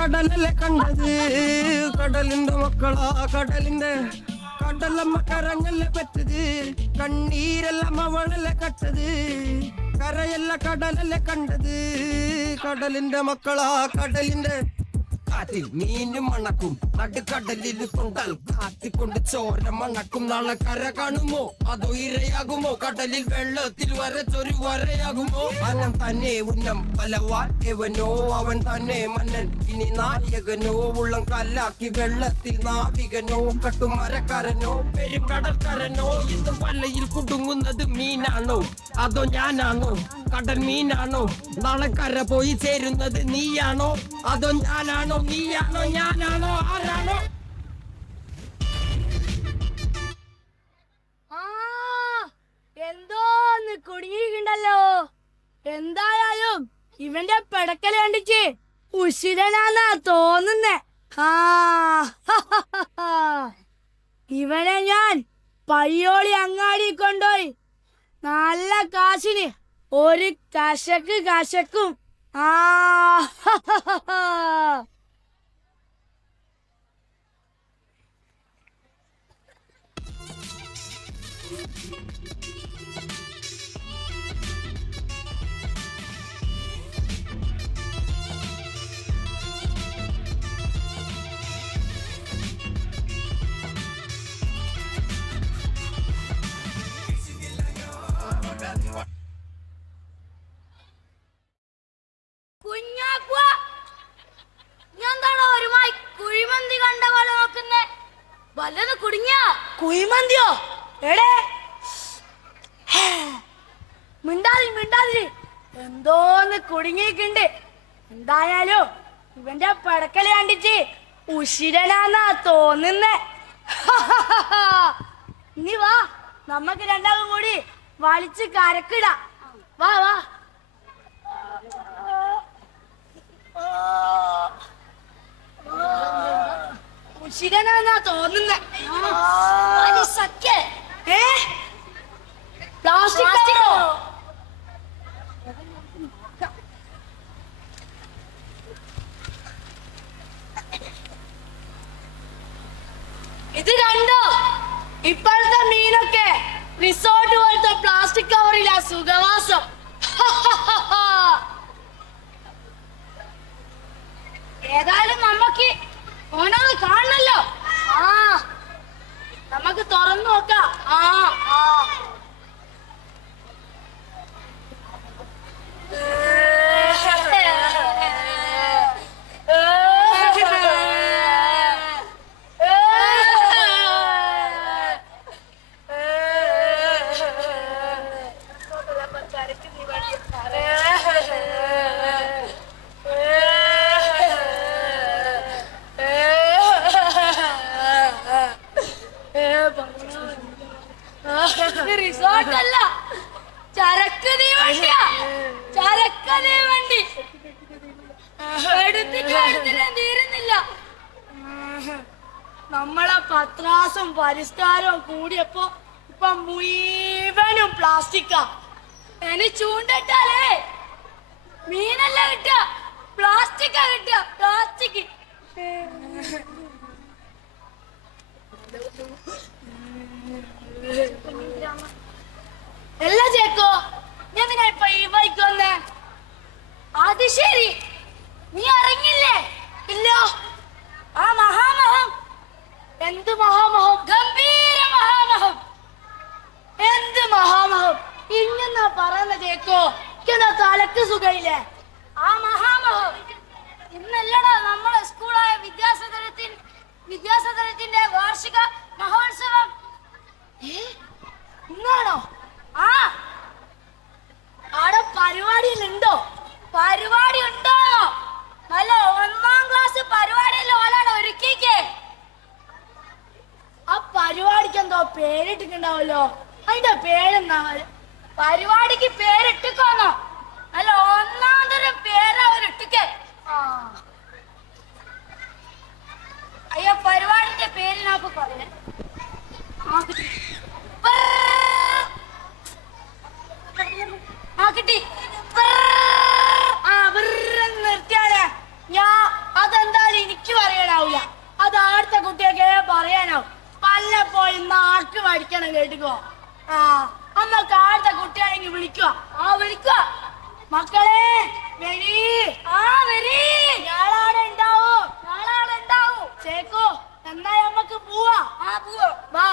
കടലല്ലേ കണ്ടത് കടലിന്റെ മക്കളാ കടലിന്റെ കടലമ്മ കരങ്ങല്ലേ പറ്റത് കണ്ണീരെല്ലാം അവളല്ലേ കട്ടത് കരയല്ല കടലല്ലേ കണ്ടത് കടലിന്റെ മക്കളാ കടലിന്റെ കാറ്റിൽ മീനും മണക്കും നടുക്കടലിൽ കൊണ്ടാൽ കാത്തിക്കൊണ്ട് ചോര മണക്കും നാളെ കര കാണുമോ അതോ ഇരയാകുമോ കടലിൽ വെള്ളത്തിൽ വരച്ചൊരു വരയാകുമോ അനം തന്നെ ഉന്നം പലവാൻ എവനോ അവൻ തന്നെ മന്നൻ ഇനി നായകനോ ഉള്ളം കല്ലാക്കി വെള്ളത്തിൽ നാവികനോ കട്ടുമരക്കാരനോ പെരും കടൽക്കാരനോ ഇന്ന് വലയിൽ കുടുങ്ങുന്നത് മീനാണോ അതോ ഞാനാണോ കടൽ മീനാണോ നാളെ കര പോയി ചേരുന്നത് നീയാണോ അതോ ഞാനാണോ നീയാണോ ഞാനാണോ ആരാണോ എന്തോന്ന് കുടുങ്ങിയിട്ടുണ്ടല്ലോ. എന്തായാലും ഇവന്റെ പെടക്കല് കണ്ടിച്ച് ഉശിരനാന്നാ തോന്നുന്നേ. ഇവനെ ഞാൻ പയ്യോളി അങ്ങാടി കൊണ്ടുപോയി നല്ല കാശിന് ഒരു കശക്കും. എന്താണോ ഒരുമായി കുഴിമന്തി കണ്ട പോലെ നോക്കുന്നേ? വല്ലത് കുടുങ്ങിയ കുഴിമന്തിയോ? എടേ മിണ്ടാതി എന്തോന്ന് കുടുങ്ങിയിട്ടുണ്ട്. എന്തായാലും ഇവന്റെ പടക്കല് കണ്ടിച്ച് ഉശിരനാന്നാ തോന്നുന്നേ. നീ വാ, നമ്മക്ക് രണ്ടാളും കൂടി വലിച്ച് കരക്കിടാ. വാ വാ. ഉശിരനാന്നാ തോന്നുന്നേ. പ്ലാസ്റ്റിക്കോ? ഇത് കണ്ടോ? ഇപ്പോഴത്തെ മീനൊക്കെ റിസോർട്ട് പോലത്തെ പ്ലാസ്റ്റിക് കവറിലാ സുഖവാസം. ഏതായാലും നമുക്ക് ഓനത് കാണണല്ലോ. നമുക്ക് തുറന്നു നോക്കാം. റിസോർട്ടല്ല, ചരക്ക് തീവണ്ടിയാ. ചരക്ക് തീവണ്ടി എടുത്തിട്ട് തീരുന്നില്ല. നമ്മളെ പത്രാസും പരിഷ്കാരവും കൂടിയപ്പോ ഇപ്പൊ മുഴുവനും പ്ലാസ്റ്റിക്കാ. ഇനി ചൂണ്ടിട്ടാലേ മീനല്ല കിട്ടുക, പ്ലാസ്റ്റിക്കാ കിട്ടുക. പ്ലാസ്റ്റിക് എല്ലാ ചേക്കോ, ഞാൻ നിന്നെ ഇപ്പൊ ഈ ബൈക്ക് വന്നേ. അത് ശരി, നീ അറിഞ്ഞില്ലേ? ഇല്ല. ആ മഹാമഹം. എന്ത് മഹാമഹം? ഗംഭീര മഹാമഹം. എന്ത് മഹാമഹം ഇങ്ങന്നാ പറയുന്ന ചേക്കോ? എന്നാ തലക്ക് സുഖയില്ലേ? ആ മഹാമഹം ഇന്നല്ലടാ നമ്മളെ സ്കൂളായ വിദ്യാസദനത്തിന്റെ വാർഷിക മഹോത്സവം. ഇന്നാണോ? അവിടെ പരിപാടിയിലുണ്ടോ? പരിപാടി ഉണ്ടോ? നല്ല 1ാം ക്ലാസ് പരിപാടിയല്ലോ ഓലാണ് ഒരുക്കിക്കേ. ആ പരിപാടിക്ക് എന്തോ പേരിട്ടിട്ടുണ്ടാവല്ലോ. അതിന്റെ പേരെന്താ? പരിപാടിക്ക് പേരിട്ടിക്കോന്നോ? നല്ല 1ാം തരം പേരാ അവരിട്ടിക്കേ. അയ്യോ, പരിപാടിന്റെ പേര് നമുക്ക് പറയാം. കിട്ടി. നിർത്തിയാലേ ഞാൻ അതെന്താ ബുക്ക് പഠിക്കണം കേട്ടുക്കോ. ആ അമ്മ കാടുത്ത കുട്ടിയാണെങ്കിൽ വിളിക്കുക. ആ വിളിക്കുക. മക്കളെ വരി. ആ വരി. ഞാളാടെ ഉണ്ടാവും. നാളെ ഉണ്ടാവും. ചേക്കോ എന്നായി അമ്മക്ക് പോവാ. ആ പോവാ. വാ.